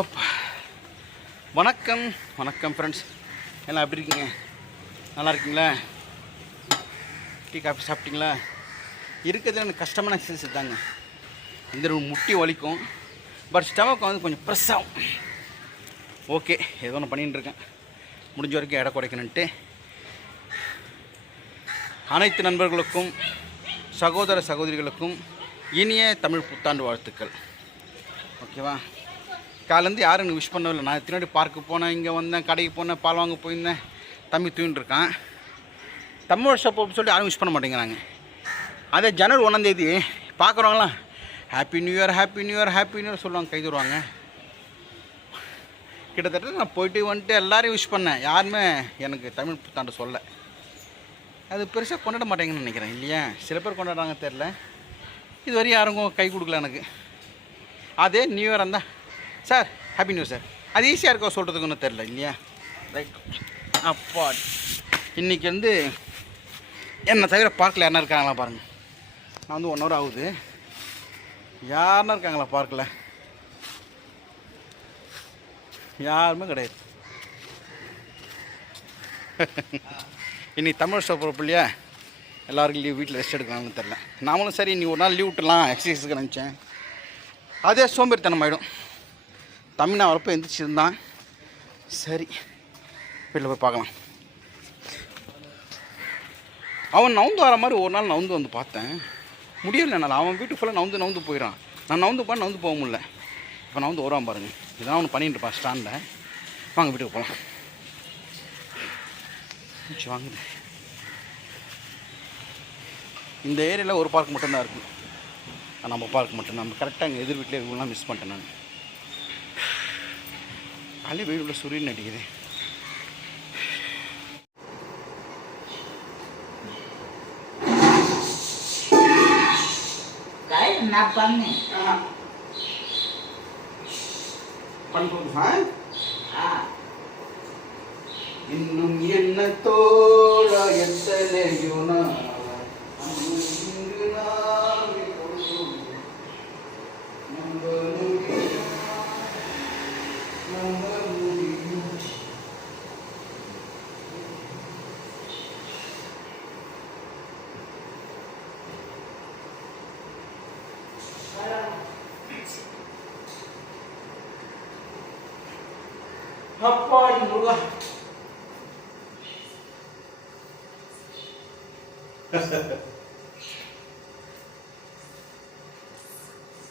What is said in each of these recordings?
அப்பா. வணக்கம் வணக்கம் ஃப்ரெண்ட்ஸ் எல்லாம் எப்படி இருக்கீங்க? நல்லா இருக்கீங்களா? டீ காஃபி சாப்பிட்டீங்களா? இருக்கிறது எனக்கு கஷ்டமான எக்ஸசைஸ் தாங்க இந்த ஒரு முட்டி வலிக்கும். பட் ஸ்டமக் வந்து கொஞ்சம் ப்ரெஸ் ஆகும். ஓகே ஏதோ ஒன்று பண்ணிட்டு இருக்கேன். முடிஞ்ச வரைக்கும் எடை குறைக்கணுன்ட்டு அனைத்து நண்பர்களுக்கும் சகோதர சகோதரிகளுக்கும் இனிய தமிழ் புத்தாண்டு வாழ்த்துக்கள். ஓகேவா காலேருந்து யாரும் எனக்கு விஷ் பண்ணவில்லை நான் திருநாடி பார்க்கு போனேன் இங்கே வந்தேன் கடைக்கு போனேன் பால் வாங்க போயிருந்தேன். தம்பி தூங்கிட்டு இருக்கான். தமிழ் வருஷம் போட்டு சொல்லி யாரும் விஷ் பண்ண மாட்டேங்கிறாங்க. அதே ஜனவரி ஒன்றாந்தேதி பார்க்குறவங்களாம் happy new year happy new year happy new year சொல்லுவாங்க கை தருவாங்க கிட்டத்தட்ட நான் போயிட்டு வந்துட்டு எல்லோரையும் விஷ் பண்ணேன். யாருமே எனக்கு தமிழ் புத்தாண்டு சொல்ல அது பெருசாக கொண்டாட மாட்டேங்கன்னு நினைக்கிறேன் இல்லையா? சில பேர் கொண்டாடுறாங்க தெரில இதுவரையும் யாருக்கும் கை கொடுக்கல எனக்கு. அதே நியூ இயர் இருந்தால் சார் ஹாப்பி நியூ சார். அது ஈஸியாக இருக்கோ சொல்கிறதுக்கு ஒன்றும் தெரில இல்லையா? ரைட் அப்பா இன்றைக்கி வந்து என்னை தவிர பார்க்கில் யாருனா இருக்காங்களா பாருங்கள் நான் வந்து ஒன் ஹவர் ஆகுது. யாருன்னா இருக்காங்களா பார்க்கில் யாருமே கிடையாது. இன்னைக்கு தமிழ் ஷோ போகிறப்ப இல்லையா? எல்லாருக்கும் லீவ் வீட்டில் ரெஸ்ட் எடுக்கலாம்னு தெரில நாமளும் சரி நீ ஒரு நாள் லீவ் விட்டுலாம் எக்ஸசைஸுக்கு நினச்சேன். அதே சோம்பேறித்தனம் ஆகிடும் தமிழ்னா வரப்போ எந்திரிச்சிருந்தான் சரி வீட்டில் போய் பார்க்கலாம். அவன் நவுந்து வர மாதிரி ஒரு நாள் நவுந்து வந்து பார்த்தேன். முடியல என்னால். அவன் வீட்டு ஃபுல்லாக நவுந்து நவுந்து போயிடான் நான் நவுந்து போய் நவுந்து போக முடியல. இப்போ நவுந்து வருவான் பாருங்கள் இதெல்லாம் ஒன்று பண்ணிட்டு இருப்பான் ஸ்டாண்டில் வாங்க வீட்டுக்கு போகலாம் சரி, வாங்க. இந்த ஏரியாவில் ஒரு பார்க் மட்டும்தான் இருக்குது நம்ம பார்க் மட்டும் நம்ம கரெக்டாக எங்கள் எதிர் வீட்டிலே இவங்களாம் மிஸ் பண்ணிட்டேன் நான். காலையில் வீடு உள்ள சூரியன் அடிக்குது con này பண்ணுறோம் இன்னும் என்ன தோழ எத்தனையோ Apoio.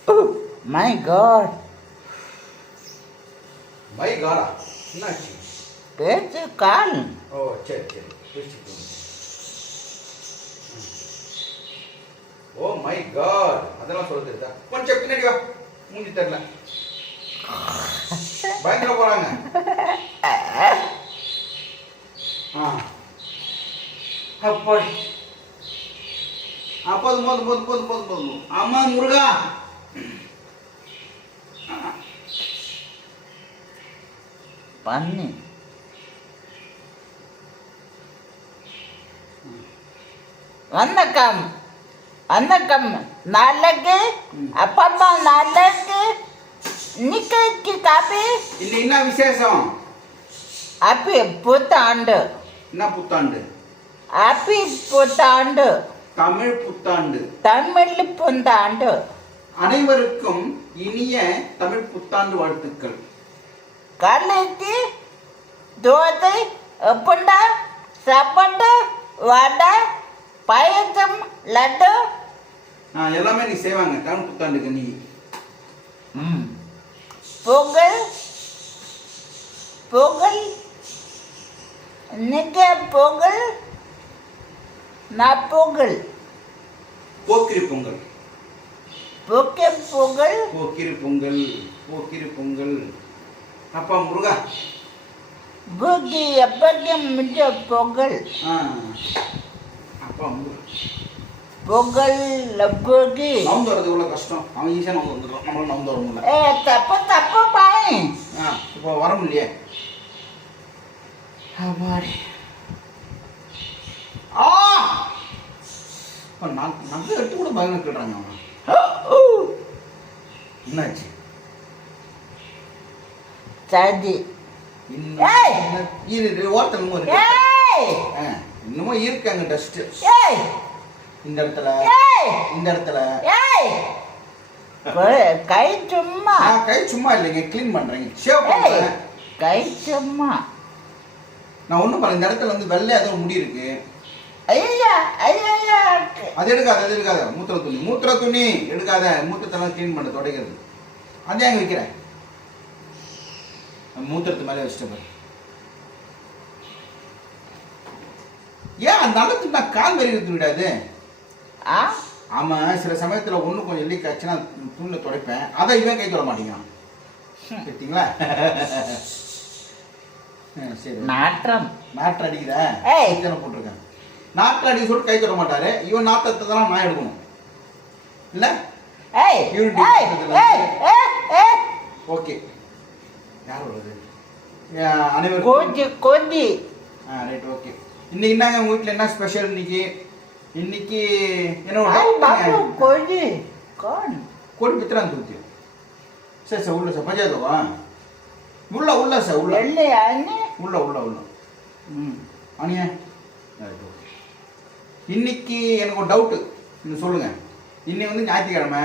oh my god. My காடா என்னாச்சு? பேச்சு கால் ஓ சரி சரி. பேசிட்டு ஓ மை காட் அதெல்லாம் சொல்ல தெரியுதா கொஞ்சம் பின்னாடி வா. மூஞ்சி தெரியல. பயங்கர போறாங்க. ஆ. அப்பாடி போதும் போதும் போதும் போதும் போதும் போதும். ஆமா முருகா. பண்ணு. வணக்கம். வணக்கம். நாளைக்கு அப்பா அம்மா நாளைக்கு இன்னைக்கு காப்பி இன்னைக்கு என்ன விசேஷம்? ஹாப்பி புத்தாண்டு. என்ன புத்தாண்டு? ஹாப்பி புத்தாண்டு. தமிழ் புத்தாண்டு. தமிழ் புத்தாண்டு. அனைவருக்கும் இனிய தமிழ் புத்தாண்டு வாழ்த்துக்கள். காலைக்கு தோசை உப்புண்டா சாப்பாடு வடை பாயசம் லட்டு. ஆ, எல்லாமே நீ செய்வாங்க. தமிழ் புத்தாண்டுக்கு நீ. பொங்கல் பொங்கல் இன்னைக்கு பொங்கல் நான் பொங்கல் போக்கிரி பொங்கல். பொக்கே பொங்கல். போக்கிரி பொங்கல் போக்கிரி பொங்கல். அப்பா முருகா. பூக்கி எப்பக்கு மிச்ச பொங்கல் அப்பா முருகா. பொங்கல் பூக்கி நவுந்து வர்றது இவ்வளோ கஷ்டம். அவன் ஈஸியாக நவுந்து வந்துடுறான். நம்மளால நவுந்து வர முடியல. ஏ தப்பு தப்பு பாய் ஆ இப்போ வர முடியலையே. அப்பாடி ஆ! இப்போ நான் நகை எடுத்து கூட பயங்க கேட்குறாங்க அவன் என்னாச்சு? இன்னும் ஏய்! இரு, இன்னும் இருக்கு. ஏய்! இன்னமும் இருக்கு அங்க டஸ்ட் ஏய்! இந்த இடத்துல ஏய்! இந்த இடத்துல. ஏய்! கொ- சும்மா. கை சும்மா இல்லைங்க க்ளீன் பண்றேங்க. ஷேவ் பண்றேன் கை சும்மா. நான் ஒண்ணும் பண்ணல இந்த இடத்துல வந்து வெள்ளை ஏதோ முடி இருக்கு. ஐயா ஐயா அது எடுக்காத அது எடுக்காத. மூத்திர துணி மூத்திர துணி எடுக்காத. மூத்திரத்தெல்லாம் க்ளீன் பண்ண துடைக்கிறது அதே அங்கே வைக்கிறேன். மூத்திரத்து மேலே வச்சுட்டு ஏன் அந்த அளவுக்கு நான் கால் எடுத்து விடாது? ஆ? ஆமாம் சில சமயத்தில் ஒன்று கொஞ்சம் லீக் ஆச்சுன்னா துணியில் துடைப்பேன். அதை இவன் கை தொட மாட்டேங்கிறான். சரிங்களா சரி. நாற்றம். நாற்று அடிக்கிற? ஏய். தானே போட்டிருக்கேன். நாற்று அடிக்க சொல்லிட்டு கை தொட மாட்டாரு. இவன் நாற்றத்தை தான் நான் எடுக்கணும். இல்லை? ஓகே யார் அஹ் அனைவருக்கும் கோஜி கோஜி. ஆ ரைட் ஓகே இன்னைக்கு என்னங்க உங்கள் வீட்டில் என்ன ஸ்பெஷல் இன்னைக்கு? இன்னைக்கு என்ன. கோஜி. கோன் கோடி பித்திரான் தூக்கி சரி சார் உள்ள சார் பஞ்சாயத்துவா உள்ள உள்ள சார் உள்ள. உள்ள உள்ள உள்ள. ம் அணியா. ரைட் ஓகே இன்னைக்கு எனக்கு ஒரு டவுட்டு நீங்கள் சொல்லுங்கள் இன்னைக்கு வந்து ஞாயிற்றுக்கிழமை.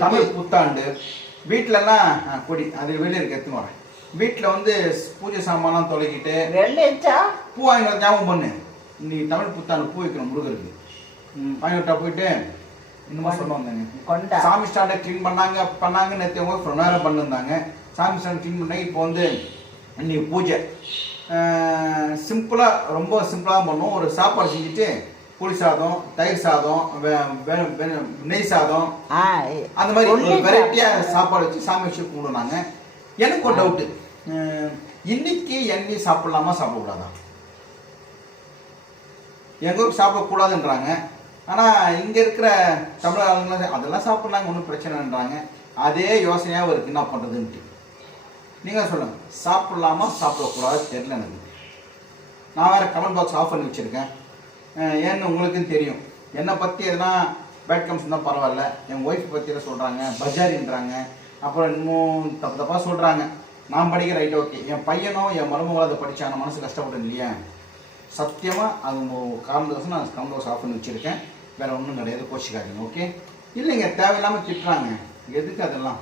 தமிழ் புத்தாண்டு. வீட்டிலலாம் ஆ, கொடி அது வெளியே இருக்கு எடுத்துன்னு வரேன். வீட்டில் வந்து பூஜை சாமான்லாம் தொலைக்கிட்டு வெள்ளைச்சா பூ வாங்கி வர ஞாபகம் பண்ணு. இன்னைக்கு தமிழ் புத்தாண்டு பூ வைக்கணும் முருகருக்கு. வாங்கி விட்டா போயிட்டு இன்னுமா சொல்லுவாங்க கொண்டா? சாமி ஸ்டாண்டை க்ளீன் பண்ணாங்க பண்ணாங்க நேற்று அவங்க நேரம் பண்ணிருந்தாங்க சாமி ஸ்டாண்ட் க்ளீன் பண்ணாங்க இப்போ வந்து இன்னைக்கு பூஜை. சிம்பிளாக ரொம்ப சிம்பிளாக பண்ணுவோம் ஒரு சாப்பாடு செஞ்சுட்டு புளி சாதம் தயிர் சாதம் நெய் சாதம். அந்த மாதிரி வெரைட்டியாக. சாப்பாடு வச்சு சாமி வச்சு கும்பிடுனாங்க. எனக்கு ஒரு டவுட்டு இன்னைக்கு எண்ணெய் சாப்பிடலாமா சாப்பிடக்கூடாதா? எங்க ஊருக்கு சாப்பிடக்கூடாதுன்றாங்க. ஆனால் இங்கே இருக்கிற தமிழக ஆளுங்க அதெல்லாம் சாப்பிட்றாங்க ஒன்றும் பிரச்சனைன்றாங்க. அதே யோசனையாக இருக்கு என்ன பண்ணுறதுன்ட்டு நீங்கள் சொல்லுங்கள் சாப்பிடலாமா சாப்பிடக்கூடாது தெரியல எனக்கு. நான் வேறு கமெண்ட் பாக்ஸ் ஆஃப் பண்ணி வச்சுருக்கேன். ஏன்னு உங்களுக்கும் தெரியும். என்னை பற்றி எதுனா பேட் கம்ஸ் தான் பரவாயில்ல. என் ஒய்ஃப் பற்றியில் சொல்கிறாங்க பஜாரின்றாங்க. அப்புறம் இன்னும் தப்பு தப்பாக சொல்கிறாங்க நான் படிக்க ரைட் ஓகே. என் பையனோ என் மருமகளோ அதை படித்தான மனசு கஷ்டப்பட்டேன் இல்லையா? சத்தியமாக அது உங்கள் காரணத்துக்கு நான் கவுண்ட் ஆஃப் பண்ணி வச்சுருக்கேன். வேறு ஒன்றும் கிடையாது கோச்சிக்காதீங்க ஓகே? இல்லைங்க தேவையில்லாமல் திட்டுறாங்க. எதுக்கு அதெல்லாம்?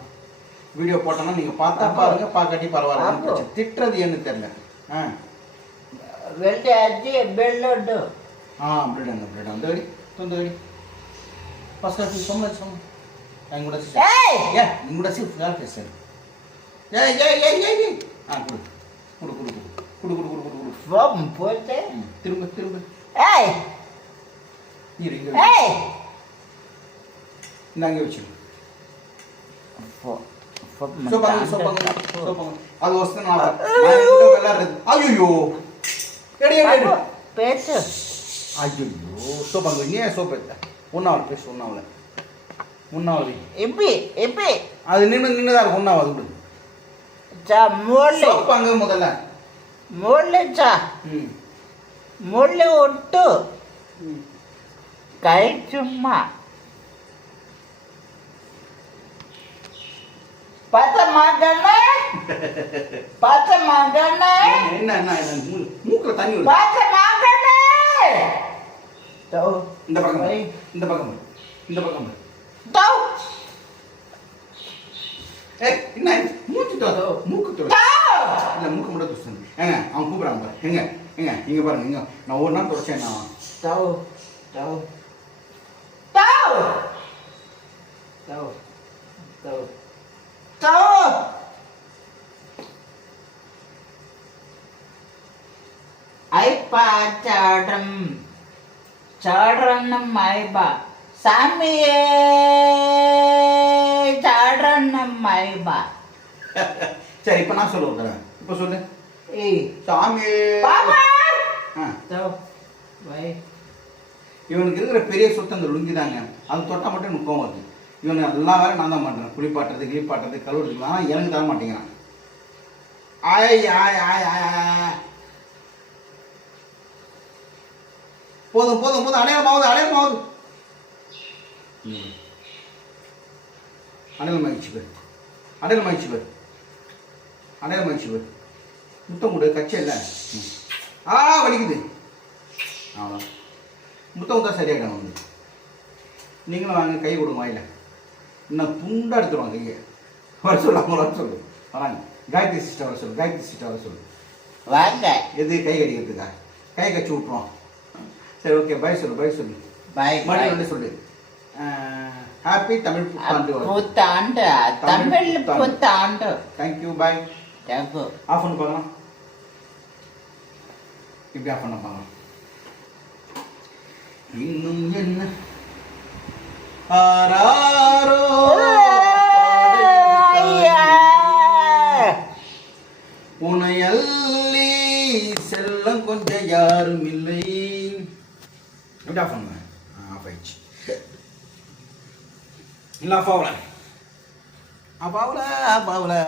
வீடியோ போட்டோன்னா நீங்கள் பார்த்தா பாருங்கள் பார்க்காட்டி பரவாயில்ல திட்டுறது என்ன தெரில ஆ. వెళ్ళి అజ్జి బెల్లోడ్డు బ్రెడ్ అన్న బ్రెడ్ అందరి తొందరడి ఫస్ట్ సొమ్మ సొమ్మ ఆయన కూడా ఆయన కూడా సిఫ్ பேசுகிறேன் ஏய் ஏய் ஏய் ஏய் குடு. குடு குடு குடு. குடு குடு திரும்ப திரும்ப. ஏய். நாங்க வச்சிரு. அப்போ சோபாங்க சோபாங்க சோபாங்க அது வசனால விளையாடுறது. ஐயோ எடி எடி பேச்சு. ஐயோ சோபாங்க நீ சோபத்தை ஒன்னாவது பேசு ஒன்னாவது ஒன்னாவது எப்படி எப்படி அது நின்று நின்றுதான் இருக்கும். ஒன்னாவது விடு. ಮುಳ್ಳಿ ಹಂಗ ಮೊದಲ ಮುಳ್ಳಿ ಚಾ ಮುಳ್ಳಿ ಒಟ್ಟು ಕೈ ಚುಮ್ಮ பச்சை மகனே பச்சை மகனே என்ன என்ன மூக்குல தண்ணி வருது பச்சை இந்த பக்கம் இந்த பக்கம் இந்த பக்கம் என்ன மூச்சு தோ மூக்கு தோ தோ இல்ல மூக்கு மட்டும் துஷ்டன் ஏங்க அவன் கூப்பிடுறான் பாரு. எங்க எங்க இங்க பாருங்க இங்க. நான் ஒரு நாள் தொடச்சேன் நான். ஐப்பா சாடம் ஐபா. சாமியே ஐபா. சரி இப்ப நான் சொல்ல தரேன். இப்ப சொல்லு. ஏய். சாமி. இவனுக்கு இருக்கிற பெரிய சொத்து அந்த லுங்கி தாங்க அது தொட்டா மட்டும் எனக்கு கோவம் வருது. இவன் எல்லா வேலையும் நான் தான் பண்ணுறேன் குளிப்பாட்டுறது கிளிப்பாட்டுறது கழுவுறது ஆனால் எனக்கு தர மாட்டேங்கிறான். ஆய் ஆய் ஆய் ஆய். போதும் போதும் போதும். அடையாளமாவது அடையாளமாவது. ம். அடையாளம் ஆயிடுச்சு பேர். ஆயிடுச்சு பேர். அடையாளம் வச்சு முத்தம் கொடு கச்சை இல்லை. ஆ வலிக்குது. அவ்வளோ முத்தம் கொடுத்தா சரியாயிடும் வந்து நீங்களும் வாங்க கை கொடுங்க வாயில. இன்னும் துண்டா எடுத்துருவாங்க கையை. வர சொல்லு அவங்க வர சொல்லு. வராங்க காயத்ரி சிஸ்டர் வர சொல்லு காயத்ரி சிஸ்டர் வர சொல்லு. வாங்க. எது கை கடிக்கிறதுக்கா? கை கச்சி விட்ருவோம் சரி ஓகே பை சொல்லு பை சொல்லு. பாய் மறுபடியும் சொல்லு. ஹாப்பி தமிழ் புத்தாண்டு புத்தாண்டு தமிழ் புத்தாண்டு. தேங்க்யூ பாய் டேப்பு ஆஃப் பண்ணி பார்க்கலாம். இப்படி ஆஃப் பண்ண பார்க்கலாம். இன்னும் என்ன? ஆராரோ உனையல்லி செல்லம் கொஞ்சம் யாரும் இல்லை. எப்படி ஆஃப் பண்ணுங்க ஆஃப் ஆயிடுச்சு. இல்லை ஆஃப் ஆகல. ஆஃப் ஆகல ஆஃப் ஆகல.